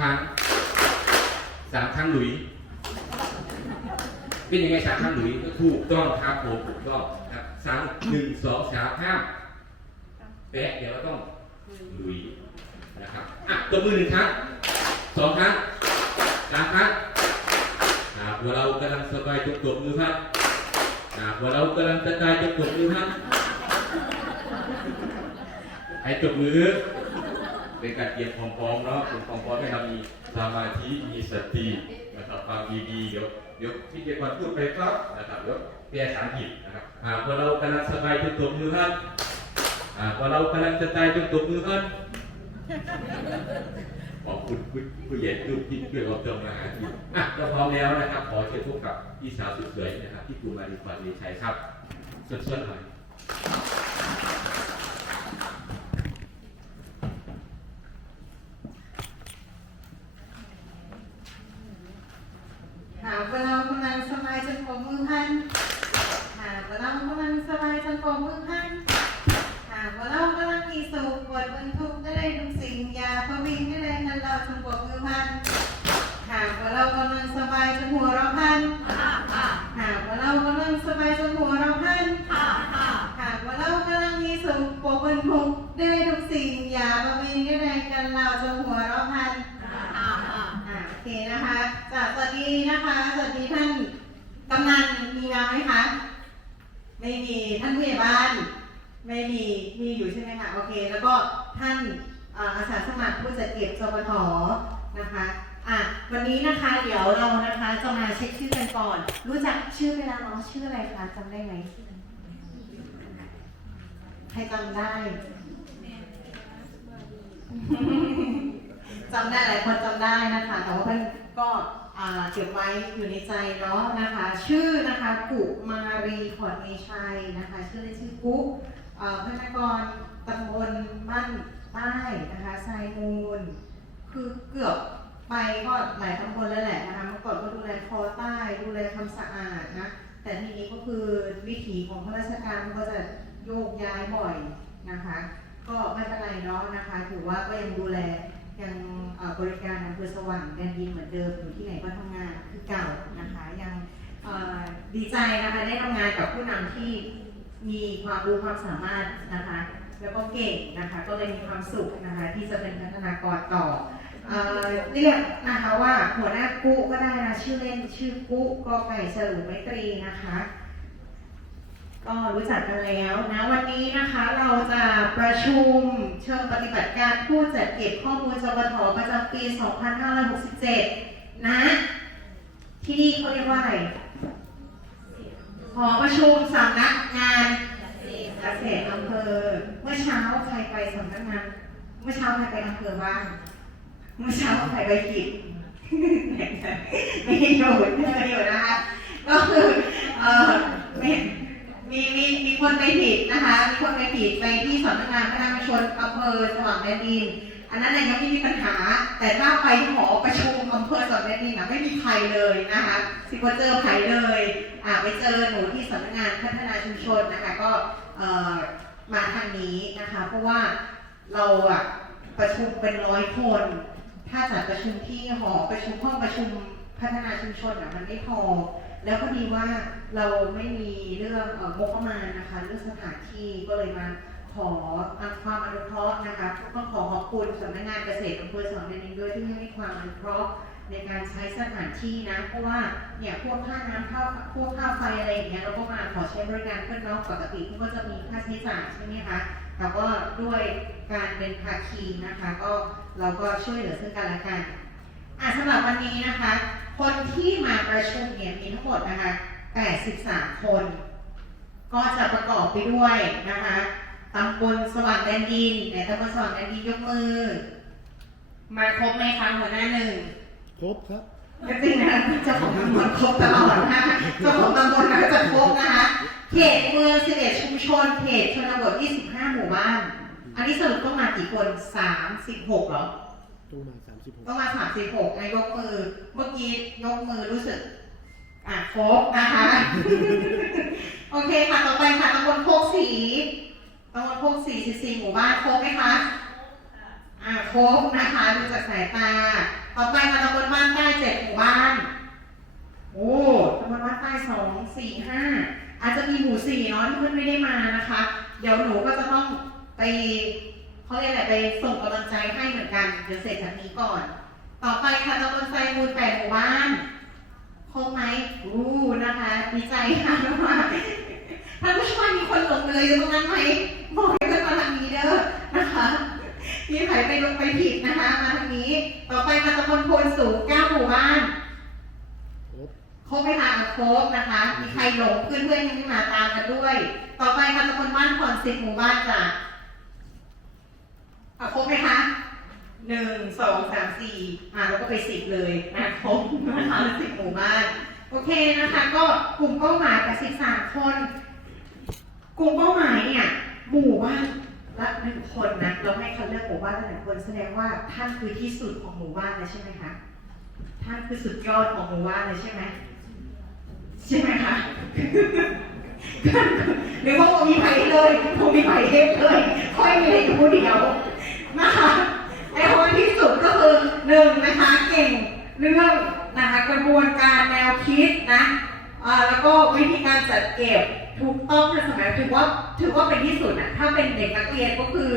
ครั้งสามครั้งหลุย เป็นยังไงสามครั้งหลุยก็ถูกต้องครับผมถูกต้องครับสามหนึ่งสองสามห้าแปะเดี๋ยวเราต้องหลุยนะครับอะตบมือหนึ่งครั้งสองครั้งสามครั้งหากว่าเรากำลังสบายจงตบมือครับหากว่าเรากำลังจะตายจงตบมือครับให้ตบมือ เป็นการเตรียมความพร้อมเนาะเป็นความพร้อมให้เรามีสมาธิมีสตินะครับฟังดีๆเดี๋ยวเดี๋ยวพี่เจวันพูดไปครับนะครับเดี๋ยวแปลภาษาอังกฤษนะครับหากว่าเรากำลังสบายจงตบมือครับหากว่าเรากำลังจะตายจงตบมือครับขอบคุณผู้ใหญ่ลูกที่ช่วยเราเติมมาหาทีอะก็พร้อมแล้วนะครับ ขอเชิญพบกับพี่สาวสุดสวยนะครับพี่ปูมาริฟันเดชัยครับสดๆหน่อย หากว่าเรากำลังสบายจนผมมือพัน หากว่าเรากำลังสบายจนผมมือพัน หากว่าเรากำลังมีสุขปวดบรรทุกได้ได้ทุกสิ่งอย่าประวิงได้เลยนั้นเราจนผมมือพัน หากว่าเรากำลังสบายจนหัวเราพัน หากว่าเรากำลังสบายจนหัวเราพัน หากว่าเรากำลังมีสุขปวดบรรทุกได้ได้ทุก สิ่งอย่าประวิงได้เลยกันเราจนหัวเราพันอ่าโอเคนะคะจากสวัสดีนะคะ สวัสดีท่านกำนันมีมาไหมคะ ไม่มีท่านผู้ใหญ่บ้าน ไม่มีมีอยู่ใช่ไหมคะโอเค แล้วก็ท่านเอ่ออาสาสมัครผู้จัดเก็บจปทนะคะอะวันนี้นะคะเดี๋ยวเรานะคะจะมาเช็คชื่อกันก่อน รู้จักชื่อเวลาน้องชื่ออะไรคะจำได้ไหมใครจำได้ จำได้หลายคนจำได้นะคะ แต่ว่าเพื่อนก็เก็บไว้อยู่ในใจเนาะนะคะ ชื่อนะคะกุมารีขอดเมชัยนะคะ ชื่อเล่นชื่อกุ๊กเอ่อพนักงานตำบลบ้านใต้นะคะไซมูล คือเกือบไปก็หลายตำบลแล้วแหละนะคะเมื่อก่อนก็ดูแลคอใต้ดูแลความสะอาดนะ แต่ทีนี้ก็คือวิถีของข้าราชการก็จะโยกย้ายบ่อยนะคะ ก็ไม่เป็นไรเนาะนะคะ ถือว่าก็ยังดูแลยังบริการอำเภอสว่างแดนดินเหมือนเดิมอยู่ที่ไหนก็ทำงานคือเก่านะคะยังดีใจนะคะได้ทำงานกับผู้นำที่มีความรู้ความสามารถนะคะ แล้วก็เก่งนะคะก็เลยมีความสุขนะคะที่จะเป็นพัฒนากรต่อเรียกนะคะว่าหัวหน้ากุก็ได้นะชื่อเล่นชื่อกุก็ไก่ฉลุไมตรีนะคะ ก็รู้จักกันแล้วนะวันนี้นะคะเราจะ ประชุม เชิงปฏิบัติการผู้จัดเก็บข้อมูลจปทประจำปี 2567 นะ ที่นี่เขาเรียกว่าอะไร หอประชุมสำนักงานเกษตรอำเภอ เมื่อเช้าใครไปสำนักงาน เมื่อเช้าใครไปอำเภอบ้าง เมื่อเช้าใครไปผิดไม่ได้อยู่ไม่ได้อยู่นะคะก็คือเออไมีมีมีคนไปผิดนะคะ มีคนไปผิดไปที่สำนักงานพัฒนาชนอำเภอสว่างแดนดิน อันนั้นยังไม่มีปัญหา แต่ถ้าไปหอประชุมอำเภอสว่างแดนดินนะไม่มีใครเลยนะคะสิบว่เจอใครเลยอ่าไปเจอหนูที่สำนักงานพัฒนาชุมชนนะคะก็เอ่อมาทางนี้นะคะ เพราะว่าเราอะประชุมเป็นร้อยคน ถ้าจัดประชุมที่หอประชุมห้องประชุมพัฒนาชุมชนอะมันไม่พอ แล้วพอดีว่าเราไม่มีเรื่องงบประมาณนะคะเรื่องสถานที่ก็เลยมาขอความอนุเคราะห์นะคะก็ขอขอบคุณสำนักงานเกษตรอำเภอสองเดนินด้วยที่ให้ความอนุเคราะห์ในการใช้สถานที่นะ เพราะว่าเนี่ยพวกค่าน้ำค่าพวกค่าไฟอะไรอย่างเงี้ยเราก็มาขอใช้บริการเพื่อนน้องปกติที่ก็จะมีค่าใช้จ่ายใช่ไหมคะแต่ก็ด้วยการเป็นภาคีนะคะ ก็เราก็ช่วยเหลือซึ่งกันและกัน อะสำหรับวันนี้นะคะ คนที่มาประชุมเนี่ยมีทั้งหมดนะคะ 83 คน ก็จะประกอบไปด้วยนะคะตำบลสว่างแดนดินไหนตำบลสว่างแดนดินยกมือ มาครบไหมคะหัวหน้าหนึ่งครบครับก็จริงนะเจ้าของตำบลครบตลอดนะคะเจ้าของตำบลก็จะครบนะคะ เขตเมือง11ชุมชน เขตชนบท25 หมู่บ้าน อันนี้สรุปต้องมากี่คน 36เหรอ ต้องมาสามสิบหกต้องมาสามสิบหกนายกมือ เมื่อกี้ยกมือรู้สึก อะครบนะคะ โอเคค่ะ ต่อไปค่ะตำบลโคกสีตำบลโคกสีสิบสี่หมู่บ้านครบไหมคะ อะครบนะคะดูจากสายตา ต่อไปค่ะตำบลบ้านใต้เจ็ดหมู่บ้าน โอ้ตำบลบ้านใต้สองสี่ห้าอาจจะมีหมู่สี่เนาะที่เพื่อนไม่ได้มานะคะ เดี๋ยวหนูก็จะต้องไป เขาเรียกอะไรไปส่งกำลังใจให้เหมือนกัน เดี๋ยวเสร็จจากนี้ก่อน ต่อไปค่ะตำบลไซมูลแปดหมู่บ้านคงไหมอู้นะคะดีใจค่ะมาท่านผู้ชมมีคนหลงเลยอยู่ตรงนั้นไหมบอกให้เพื่อนมาทางนี้เด้อนะคะมีใครไปลงไปผิดนะคะ มาทางนี้ ต่อไปค่ะตำบลโพนสูงเก้าหมู่บ้านครบไหมคะอะครบนะคะ มีใครหลงเพื่อนๆยังไม่มาตามกันด้วย ต่อไปค่ะตำบลบ้านผ่อนสิบหมู่บ้านจ้ะ อะครบไหมคะหนึ่งสองสามสี่อะแล้วก็ไปสิบเลยอะครบนะคะสิบหมู่บ้าน โอเคนะคะ ก็กลุ่มเป้าหมายกับสิบสามคน กลุ่มเป้าหมายเนี่ยหมู่บ้านละหนึ่งคนนะเราให้เขาเลือกหมู่บ้านละหนึ่งคนแสดงว่าท่านคือที่สุดของหมู่บ้านเลยใช่ไหมคะท่านคือสุดยอดของหมู่บ้านเลยใช่ไหมใช่ไหมคะหรือว่าผมมีไผ่เลยผมมีไผ่เทพเลยค่อยมีอะไรอยู่ผู้เดียว นะคะไอ้คนที่สุดก็คือหนึ่งนะคะเก่งเรื่องนะคะกระบวนการแนวคิดนะแล้วก็วิธีการจัดเก็บถูกต้องทันสมัยถือว่าถือว่าเป็นที่สุดนะถ้าเป็นเด็กนักเรียนก็คือ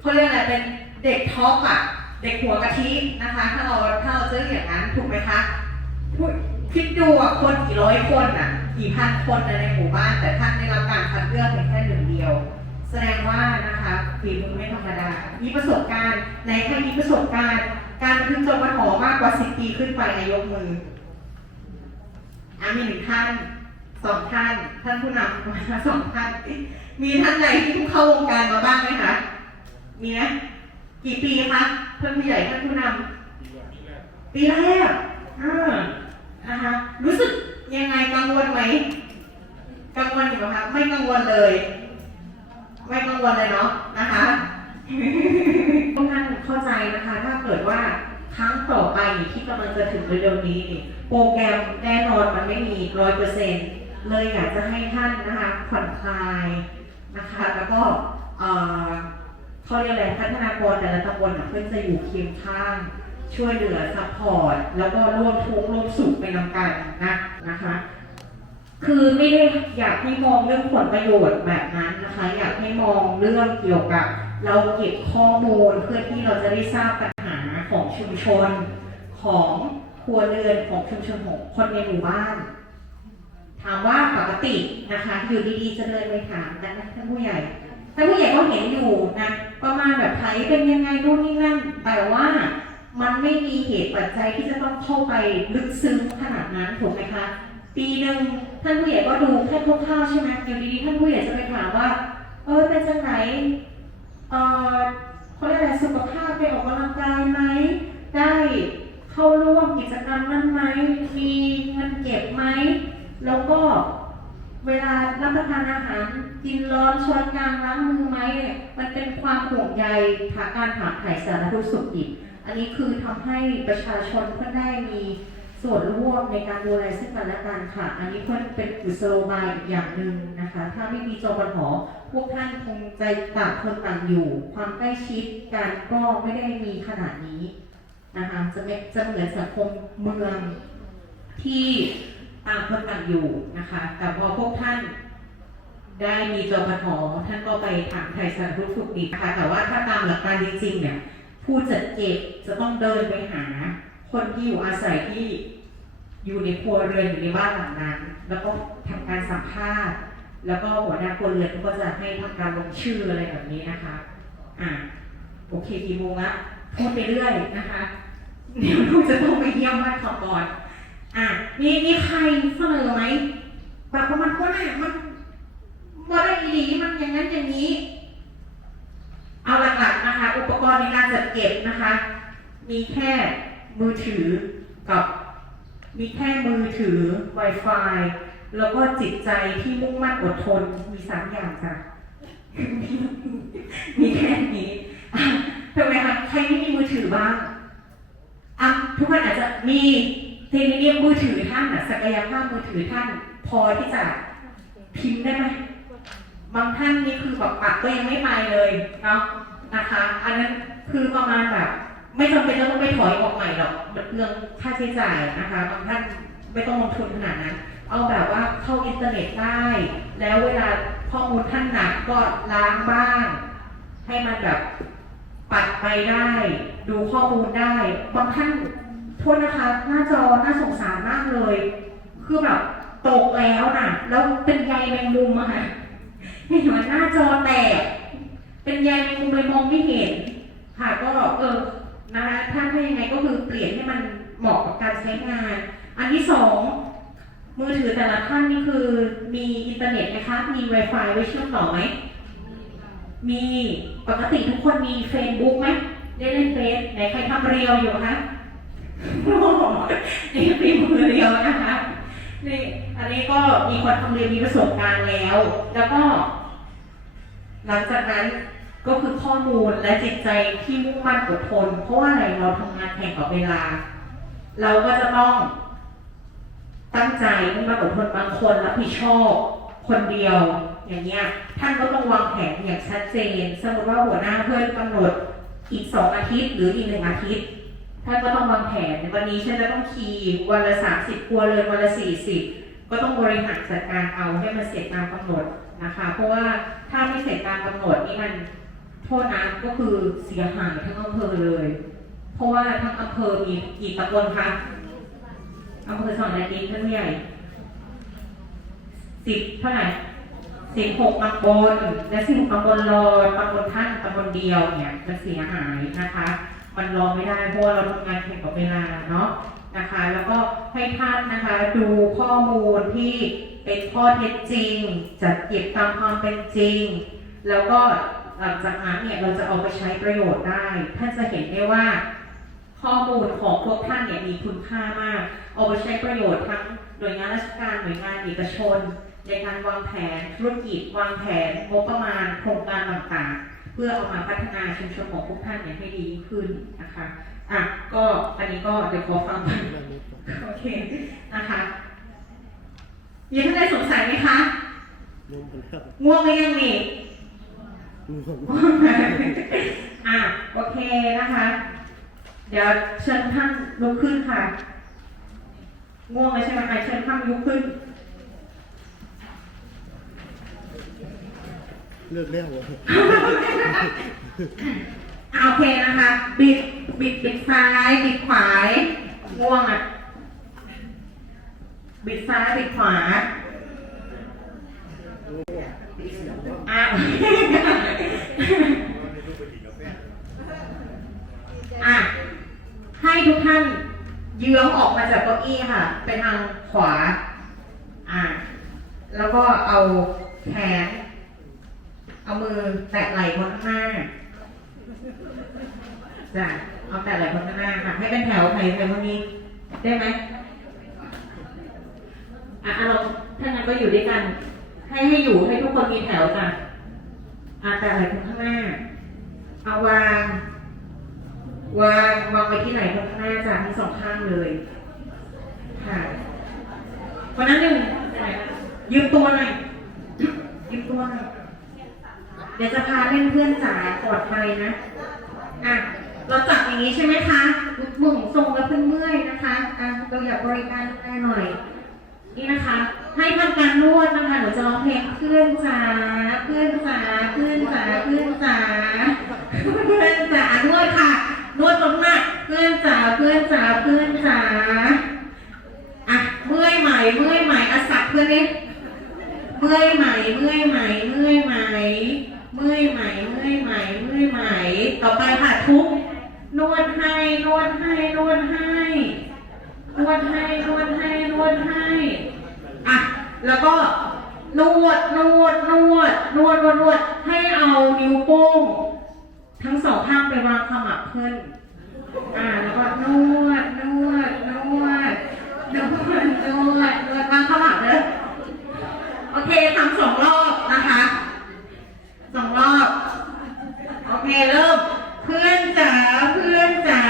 เขาเรียกอะไรเป็นเด็กท็อปอะเด็กหัวกะทินะคะ ถ้าเราถ้าเราเจออย่างนั้นถูกไหมคะคิดดูอะคนกี่ร้อยคนอะกี่พันคนในหมู่บ้านแต่ท่านได้รับการคัดเลือกเพียงแค่หนึ่งเดียว แสดงว่านะคะฝีมือไม่ธรรมดา มีประสบการณ์ในใครมีประสบการณ์ การบันทึกจดบันหอมากกว่าสิบปีขึ้นไปในยกมืออะมีหนึ่งท่านสองท่าน ท่านผู้นำมาสองท่าน มีท่านใดที่เพิ่งเข้าวงการมาบ้างไหมคะมีไหมกี่ปีคะเพื่อนผู้ใหญ่ท่านผู้นำปีแรกอ่านะคะรู้สึกยังไงกังวลไหมกังวลอยู่ไหมคะไม่กังวลเลย ไม่กังวลเลยเนาะนะคะทุกท่านเข้าใจนะคะ ถ้าเกิดว่าครั้งต่อไปที่กำลังจะถึงเร็วๆนี้นี่โปรแกรมแน่นอนมันไม่มีร้อยเปอร์เซ็นต์เลยอยากจะให้ท่านนะคะผ่อนคลายนะคะ แล้วก็เขาเรียกอะไรพัฒนากรแต่ละตำบลเพื่อนจะอยู่เคียงข้างช่วยเหลือซัพพอร์ตแล้วก็ร่วมทุกข์ร่วมสุขไปนำกันนะนะคะ คือไม่ได้อยากให้มองเรื่องผลประโยชน์แบบนั้นนะคะ อยากให้มองเรื่องเกี่ยวกับ เราเก็บข้อมูลเพื่อที่เราจะได้ทราบปัญหาของชุมชน ของครัวเรือนของชุมชนของคนในหมู่บ้านถามว่าปกตินะคะอยู่ดีๆจะเดินไปถามนนะท่านผู้ใหญ่ท่านผู้ใหญ่ก็เห็นอยู่นะประมาณแบบไทยเป็นยังไงนู่นนี่นั่นแต่ว่ามันไม่มีเหตุปัจจัยที่จะต้องเข้าไปลึกซึ้งขนาดนั้นถูกไหมคะ ปีหนึ่งท่านผู้ใหญ่ก็ดูแค่คร่าวๆใช่ไหมอยู่ดีๆท่านผู้ใหญ่จะไปถามว่า เออเป็นจังไหนเออเขาเรียกอะไรสุขภาพไปออกกำลังกายไหมได้เข้าร่วมกิจกรรมนั้นไหมมีเงินเก็บไหมแล้วก็เวลารับประทานอาหารกินร้อนช้อนกลางล้างมือไหมเนี่ยมันเป็นความห่วงใยทางการถามถ่ายสารทุกสุขดิบอันนี้คือทำให้ประชาชนเพื่อได้มี ส่วนร่วมในการดูแลซึ่งกันและกันค่ะ อันนี้เพื่อเป็นกุศโลบายอีกอย่างหนึ่งนะคะ ถ้าไม่มีจบหอพวกท่านคงใจต่างคนต่างอยู่ ความใกล้ชิดกันก็ไม่ได้มีขนาดนี้นะคะจะไม่จะเหมือนสังคมเมืองที่ต่างคนต่างอยู่นะคะ แต่พอพวกท่านได้มีจปทท่านก็ไปถามไทยสารทุกข์สุขดิบนะคะแต่ว่าถ้าตามหลักการจริงๆเนี่ยผู้จัดเก็บจะต้องเดินไปหา คนที่อยู่อาศัยที่อยู่ในครัวเรือนอยู่ในบ้านหลังนั้น แล้วก็ทำการสัมภาษณ์ แล้วก็หัวหน้าครัวเรือนก็จะให้ทำการลงชื่ออะไรแบบนี้นะคะ อ่าโอเคกี่โมงละพูดไปเรื่อยนะคะเดี๋ยวลูกจะต้องไปเยี่ยมบ้านเขาก่อน อะมีมีใครเสนอไหมแบบว่ามันก็ได้มันว่าได้ดีมันอย่างนั้นอย่างนี้ เอาหลักๆนะคะ อุปกรณ์ในการจัดเก็บนะคะ มีแค่ มือถือกับมีแค่มือถือ Wi-Fi แล้วก็จิตใจที่มุ่งมั่นอดทนมีสามอย่างจ้ะมีแค่นี้ทำไมคะใครไม่มีมือถือบ้างอะทุกคนอาจจะมีเทคนิคมือถือท่านอะศักยภาพมือถือท่าน พอที่จะพิมพ์ได้ไหมบางท่านนี่คือแบบปักก็ยังไม่ไปเลยเนาะนะคะ อันนั้นคือประมาณแบบ ไม่จำเป็นจะต้องไปถอยออกใหม่หรอกเปลืองค่าใช้จ่ายนะคะบางท่านไม่ต้องลงทุนขนาดนั้น เอาแบบว่าเข้าอินเทอร์เน็ตได้ แล้วเวลาข้อมูลท่านหนักก็ล้างบ้าง ให้มันแบบปัดไปได้ ดูข้อมูลได้ บางท่านโทษนะคะ หน้าจอน่าสงสารมากเลย คือแบบตกแล้วน่ะ แล้วเป็นใยแมงมุมอะค่ะเห็นไหมหน้าจอแตก เป็นใยแมงมุมเลยมองไม่เห็น ค่ะก็เออ นะคะท่านถ้ายังไงก็คือเปลี่ยนให้มันเหมาะกับการใช้งาน อันที่สองมือถือแต่ละท่านนี่คือมีอินเทอร์เน็ตไหมคะ มี Wi-Fi ไว้เชื่อมต่อไหม มีปกติทุกคนมี Facebook ไหมได้เล่นเฟซไหนใครทำเรียวอยู่คะนี่ฝีมือเรียวนะคะนี่อันนี้ก็มีคนทำเรียวมีประสบการณ์แล้ว แล้วก็ หลังจากนั้น ก็คือข้อมูลและจิตใจที่มุ่งมั่นอดทน เพราะว่าอะไรเราทำงานแข่งกับเวลา เราก็จะต้องตั้งใจมุ่งมั่นอดทนบางคนรับผิดชอบคนเดียวอย่างเงี้ยท่านก็ต้องวางแผนอย่างชัดเจน สมมติว่าหัวหน้าเพื่อนกำหนดอีกสองอาทิตย์หรืออีกหนึ่งอาทิตย์ท่านก็ต้องวางแผนวันนี้ฉันจะต้องคีย์วันละสามสิบครัวเรือนวันละสี่สิบก็ต้องบริหารจัดการเอาให้มันเสร็จตามกำหนดนะคะ เพราะว่าถ้าไม่เสร็จตามกำหนดนี่มัน โทษนะก็คือเสียหายทั้งอำเภอเลย เพราะว่าทั้งอำเภอมีกี่ตำบลคะอำเภอสองแดนดินท่านใหญ่สิบเท่าไหร่สิบหกตำบลและสิบหกตำบลรอตำบลท่านตำบลเดียวเนี่ยจะเสียหายนะคะ มันรอไม่ได้เพราะว่าเราทำงานแข่งกับเวลาเนาะนะคะ แล้วก็ให้ท่านนะคะดูข้อมูลที่เป็นข้อเท็จจริงจัดเก็บตามความเป็นจริง แล้วก็ หลังจากนั้นเนี่ยเราจะเอาไปใช้ประโยชน์ได้ ท่านจะเห็นได้ว่า ข้อมูลของพวกท่านเนี่ยมีคุณค่ามาก เอาไปใช้ประโยชน์ทั้งหน่วยงานราชการหน่วยงานเอกชน ในการวางแผนธุรกิจ วางแผนงบประมาณโครงการต่างๆ เพื่อเอามาพัฒนาชุมชนของพวกท่านเนี่ยให้ดียิ่งขึ้นนะคะอะก็อันนี้ก็เดี๋ยวขอฟังได้เม็ดก่อนโอเคนะคะยังไม่ได้สงสัยไหมคะนุ่มไปแล้วง่วงหรือยังนี่ง่วง อะโอเคนะคะ เดี๋ยวเชิญท่านลุกขึ้นค่ะ ง่วงเลยใช่ไหมคะเชิญท่านลุกขึ้น เลิกแล้วเหรออะโอเคนะคะ บิดบิดบิดซ้ายบิดขวาง่วงอะ บิดซ้ายบิดขวาอะ อะให้ทุกท่านเยื้องออกมาจากเก้าอี้ค่ะ ไปทางขวา อะแล้วก็เอาแขน เอามือแตะไหล่คนข้างหน้าจ้ะเอาแตะไหล่คนข้างหน้าค่ะ ให้เป็นแถวไหนแถวคนนี้ ได้ไหมอะอะเราถ้างั้นก็อยู่ด้วยกัน ให้ให้อยู่ให้ทุกคนมีแถวจ้ะ อะแตะไหลคนข้างหน้า เอาวาง วางวางไว้ที่ไหนคนข้างหน้าจ้ะทั้งสองข้างเลย ค่ะวันนั้นหนึ่งยืมตัวหน่อยยืมตัวหน่อยเดี๋ยวจะพาเล่นเพื่อนจ๋าปลอดภัยนะ อะ เราจับอย่างนี้ใช่ไหมคะหมุนทรงแล้วเพื่อนเมื่อยนะคะ อะ เราอยากบริการได้หน่อย นี่นะคะ ให้ทำการนวดนะคะหนูจะร้องเพลงเพื่อนจ๋าเพื่อนจ๋าเพื่อนจ๋าเพื่อนจ๋าเพื่อนจ๋านวดค่ะนวดตรงหน้าเพื่อนจ๋าเพื่อนจ๋าเพื่อนจ๋าอะเมื่อยไหมเมื่อยไหมอะสับเพื่อนนี่เมื่อยไหมเมื่อยไหมเมื่อยไหมเมื่อยไหมเมื่อยไหมเมื่อยไหมต่อไปค่ะทุกนวดให้นวดให้นวดให้นวดให้นวดให้นวดให้ แล้วก็นวดนวดนวดนวดนวดนวดให้เอานิ้วโป้ง ทั้งสองข้างไปวางขมับขึ้นอ่าแล้วก็นวดนวดนวดนวดนวดนวดวางขมับเลยโอเคทำสองรอบนะคะสองรอบโอเคเริ่มเพื่อนจ๋าเพื่อนจ๋า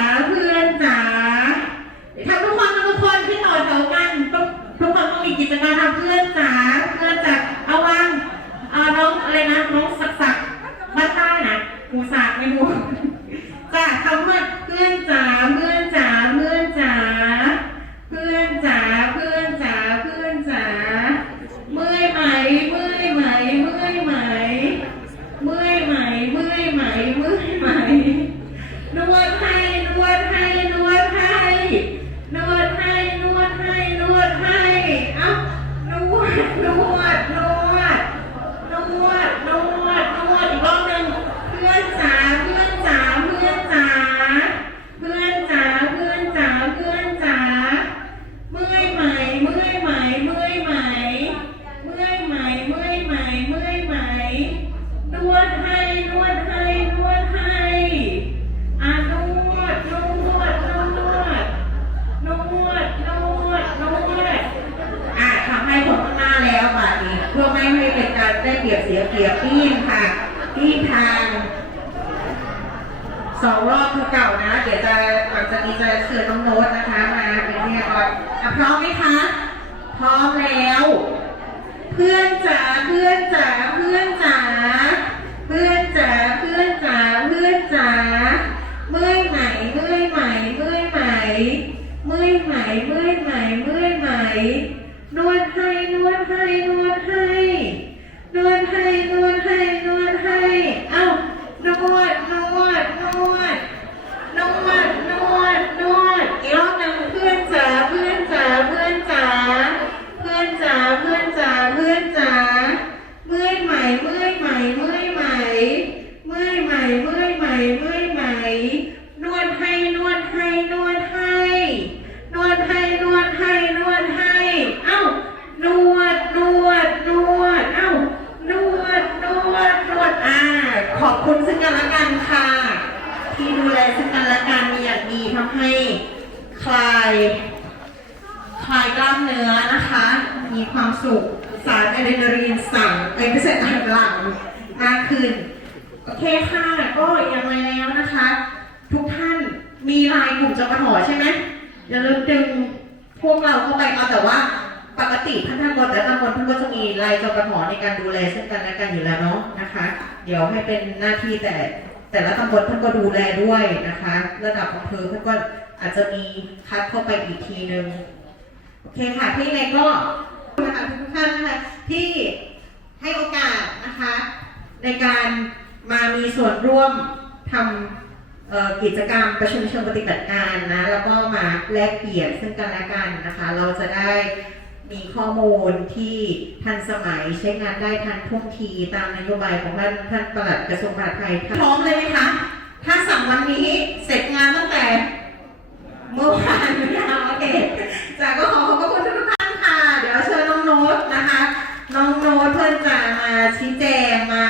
ซึ่งกันและกันอย่างดีทำให้คลายคลายกล้ามเนื้อนะคะ มีความสุขสารอะดรีนาลีนสั่งเอ้ยไม่ใช่อันหลังมากขึ้นโอเคค่ะก็ยังไงแล้วนะคะ ทุกท่านมีไลน์กลุ่มจปทใช่ไหมอย่าลืมดึงพวกเราเข้าไปเอาแต่ว่าปกติท่านท่านบนแต่ตำบลท่านก็จะมีไลน์จปทในการดูแลซึ่งกันและกันอยู่แล้วเนาะนะคะ เดี๋ยวให้เป็นหน้าที่แต่ แต่ละตำบลท่านก็ดูแลด้วยนะคะ ระดับอำเภอท่านก็อาจจะมีคัดเข้าไปอีกทีหนึ่งโอเคค่ะพี่เล็กก็นะคะทุกท่านนะคะที่ให้โอกาสนะคะ ในการมามีส่วนร่วมทำกิจกรรมประชุมเชิงปฏิบัติการนะ แล้วก็มาแลกเปลี่ยนซึ่งกันและกันนะคะ เราจะได้ มีข้อมูลที่ทันสมัยใช้งานได้ทันท่วงทีตามนโยบายของท่านท่านปลัดกระทรวงมหาดไทยพร้อมเลยไหมคะถ้าสั่งวันนี้เสร็จงานตั้งแต่เมื่อวานนะคะโอเคจากก็ขอขอบพระคุณทุกท่านค่ะ เดี๋ยวเชิญน้องโน้ตนะคะ น้องโน้ตเพื่อนจะมาชี้แจงมา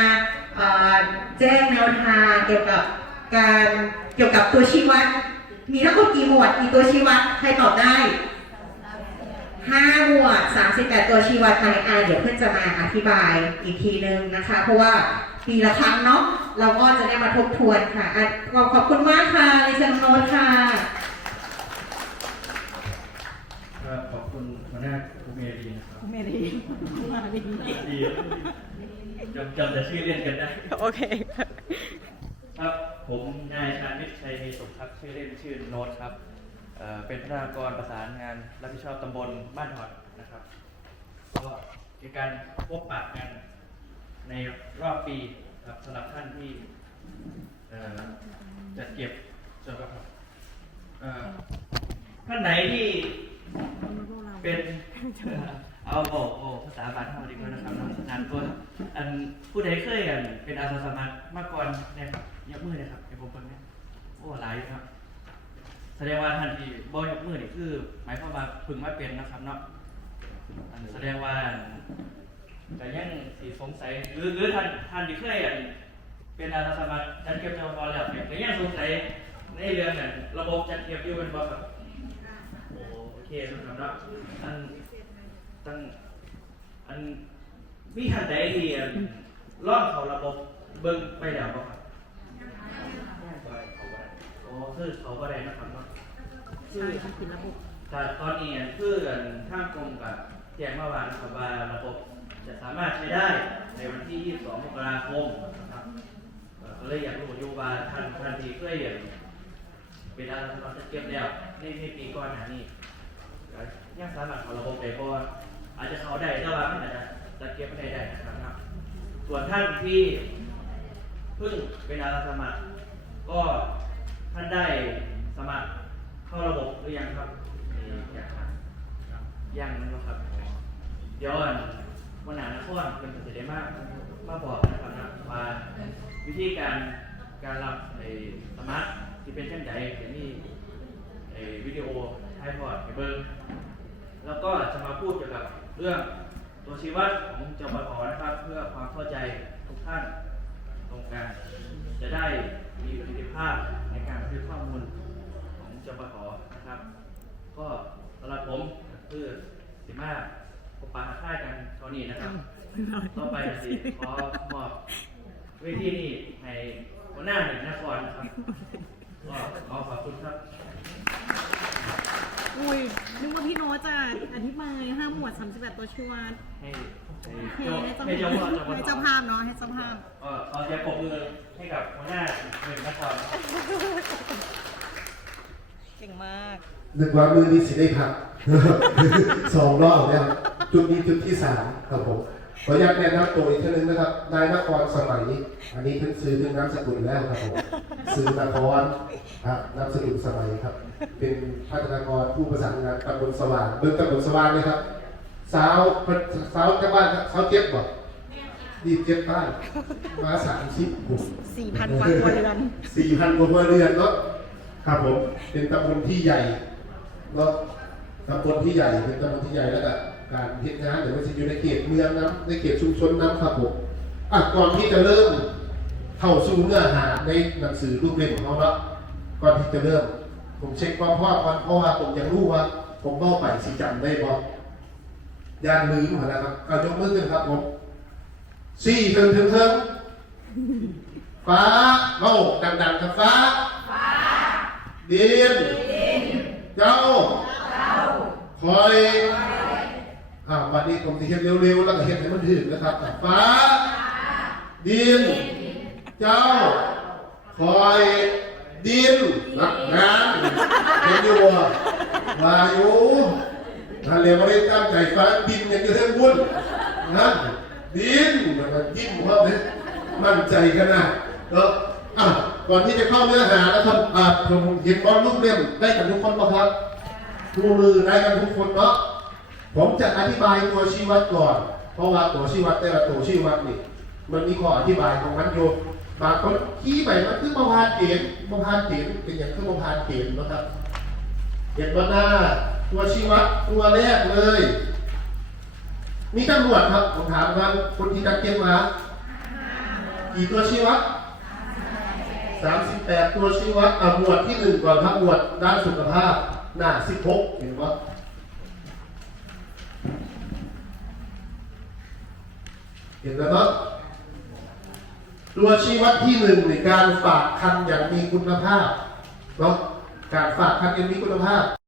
แจ้งแนวทางเกี่ยวกับการเกี่ยวกับตัวชี้วัดมีทั้งหมดกี่หมวดกี่ตัวชี้วัดใครตอบได้ ห้าหมวด 38 ตัวชี้วัดในอ่านเดี๋ยวเพื่อนจะมาอธิบายอีกทีนึงนะคะ เพราะว่าปีละครั้งเนาะเราก็จะได้มาทบทวนค่ะอะขอบขอบคุณมากค่ะลิเซนโน้ตค่ะครับขอบคุณหัวหน้าครูเมรีนะครับไม่ดีมาดีดีจำจำแต่ชื่อเล่นกันได้ โอเค ครับ ผมนายชาญวิทย์ชัยมีสุขครับชื่อเล่นชื่อโน้ตครับ เป็นพนักงานประสานงานรับผิดชอบตำบลบ้านหอดนะครับ ก็เป็นการพบปะกันในรอบปีครับสำหรับท่านที่จัดเก็บส่วนกระทบเอ่อท่านไหนที่เป็นเอาบอกโอ้ภาษาบาลเท่าดีกว่านะครับน้องสนานตัวอันผู้ใดเคยกันเป็นอาสาสมัครมาก่อนเนี่ยยกมือเลยครับในผมคนนี้โอ้หลายครับ แสดงว่าท่านที่บ่ยกมือนี่คือหมายความว่าพึงมาเป็นนะครับเนาะอันแสดงว่าแต่ยังสีสงสัยหรือหรือท่านท่านที่เคยอันเป็นอาสาสมัครจัดเก็บจพแล้วเนี่ยแต่ยังสงสัยในเรื่องนั้นระบบจัดเก็บอยู่เป็นบ่ครับโอ้โอเคนะครับเนาะอันตั้งอันมีทันใดที่อันล่องเขาระบบเบิ้งไปแล้วบ่ครับ โอ้คือเขาบ่ได้นะครับเนาะคือแต่ตอนนี้อันคืออันทางกรมกับแจ้งเมื่อวานนะครับว่าระบบจะสามารถใช้ได้ในวันที่ 22 มกราคมนะครับเอ่อก็เลยอยากรู้อยู่ว่าท่านท่านที่เคยเห็นเวลาเราจะเก็บแล้วในในปีก่อนหน้านี้ก็ยังสามารถเข้าระบบได้เพราะว่าอาจจะเข้าได้แต่ว่ามันอาจจะจะเก็บไม่ได้นะครับเนาะส่วนท่านที่เพิ่งเป็นอาสาสมัครก็ ท่านได้สมัครเข้าระบบหรือยังครับยังครับยังนะครับ เดี๋ยวอันวันหนานครเป็นเสด็จมากมาบอกนะครับนะว่าวิธีการการรับไอ้สมัครที่เป็นเช่นใดเดี๋ยวนี้ไอ้วิดีโอถ่ายทอดให้เบิ้งแล้วก็จะมาพูดเกี่ยวกับเรื่องตัวชี้วัดของจปทนะครับ เพื่อความเข้าใจทุกท่าน ตรงกันจะได้มีประสิทธิภาพในการบันทึกข้อมูลของจปทนะครับ ก็สำหรับผมคือสิมาพบปะทักทายกันเท่านี้นะครับ ต่อไปก็สิขอมอบเวทีนี้ให้หัวหน้าหนึ่งนครนะครับก็ขอขอบคุณครับ อุ้ยนึกว่าพี่โน้ตจะอธิบายห้าหมวด38ตัวช่วยให้ให้ให้เจ้าให้ให้เจ้าเจ้าพ่อเจ้าพ่อให้เจ้าภาพเนาะให้เจ้าภาพก็ขอเสียงปรบมือให้กับหัวหน้าหนึ่งนครครับเก่งมากนึกว่ามือนี้สิได้พัก สองรอบแล้วจุดนี้จุดที่สามครับผม ขออนุญาตแนะนำตัวอีกทีนึงนะครับ นายนครสมัย อันนี้เพิ่งซื้อเรื่องนามสกุลแล้วครับผมซื้อนครครับนามสกุลสมัยครับ เป็นพัฒนากรผู้ประสานงานตำบลสว่างเบื้องตำบลสว่างเลยครับ สาวสาวเจ้าบ้านครับสาวเจ็บบ่ดีเจ็บบ้านมาสามสิบหก4,000กว่าครัวเรือน สี่พันกว่าครัวเรือนเนาะครับผมเป็นตำบลที่ใหญ่เนาะตำบลที่ใหญ่เป็นตำบลที่ใหญ่แล้วก็ การเฮ็ดงานเดี๋ยวมันจะอยู่ในเขตเมืองน้ำในเขตชุมชนน้ำครับผมอะก่อนที่จะเริ่มเข้าสู่เนื้อหาในหนังสือรูปเล่มของเราเนาะก่อนที่จะเริ่ม ผมเช็คความพร้อมก่อนเพราะว่าผมยังรู้ว่า ผมเบ้าไปสิจำได้บ่ยานลืมมาแล้วครับเอายกมือขึ้นครับผมสี่ถึงถึงเทิงฟ้าเล่าดังๆกับฟ้าฟ้าดินเจ้าคอย อ่าวันนี้ผมจะเห็นเร็วๆ แล้วก็เห็นให้มันถึงนะครับฟ้า ดิน เจ้า คอย ดินรักงานเห็นอยู่บ่วาอยู่ถ้าเรียกว่าได้ตั้งใจฟ้าดินอย่างจะเท่บุญนะดินมันยิ้มว่าเนี่ยมั่นใจกันนะเนาะอะก่อนที่จะเข้าเนื้อหานะครับอะผมเห็นบอลลูกเล่มได้กันทุกคนป่ะครับทูมือได้กันทุกคนเนาะ ผมจะอธิบายตัวชี้วัดก่อน เพราะว่าตัวชี้วัดแต่ละตัวชี้วัดนี่มันมีข้ออธิบายของมันอยู่บางคนขี้ไปมันคือประพานเกณฑ์ประพานเกณฑ์เป็นอย่างคือประพานเกณฑ์นะครับเห็นว่าหน้าตัวชี้วัดตัวแรกเลย มีตำรวจครับผมถามว่าคนที่จัดเก็บมากี่ตัวชี้วัดสามสิบแปดตัวชี้วัดอะหมวดที่หนึ่งก่อนครับหมวดด้านสุขภาพหน้าสิบหกเห็นว่า เห็นแล้วเนาะตัวชี้วัดที่หนึ่งในการฝากคันอย่างมีคุณภาพเนาะการฝากคันอย่างมีคุณภาพ